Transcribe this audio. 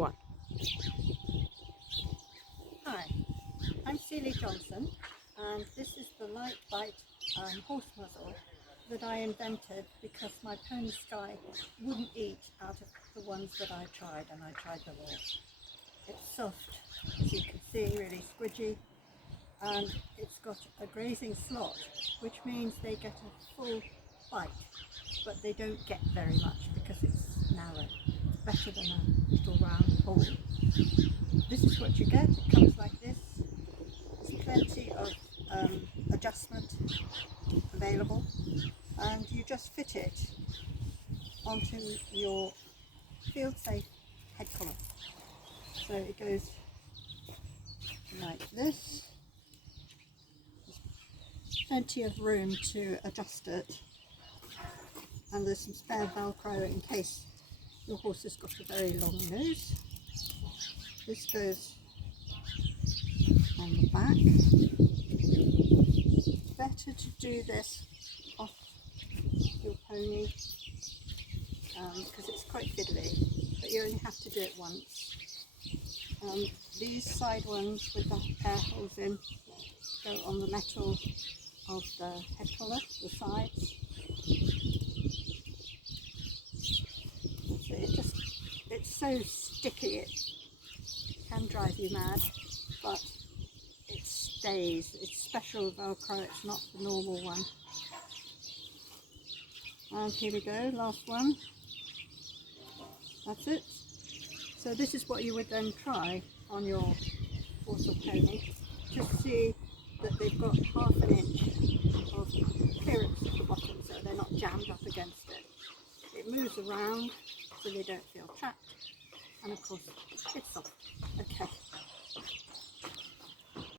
one. Hi, I'm Celia Johnson, and this is the LiteBite horse muzzle that I invented because my pony Sky wouldn't eat out of the ones that I tried, and I tried them all. It's soft, as you can see, really squidgy, and it's got a grazing slot, which means they get a full bite, but they don't get very much because it's narrow. It's better than a little round hole. This is what you get. It comes like this. There's plenty of adjustment available, and you just fit it onto your field safe head collar. So it goes like this. There's plenty of room to adjust it, and there's some spare Velcro in case your horse has got a very long nose. This goes on the back. Better to do this off your pony because it's quite fiddly, but you only have to do it once. These side ones with the air holes in go on the metal of the head collar, the sides. So it's so sticky it can drive you mad, but it stays. It's special Velcro, it's not the normal one. And here we go, last one. That's it. So this is what you would then try on your horse or pony to see that they've got half an inch of clearance at the bottom, so they're not jammed up against it. It moves around so they don't feel trapped, and of course it's soft.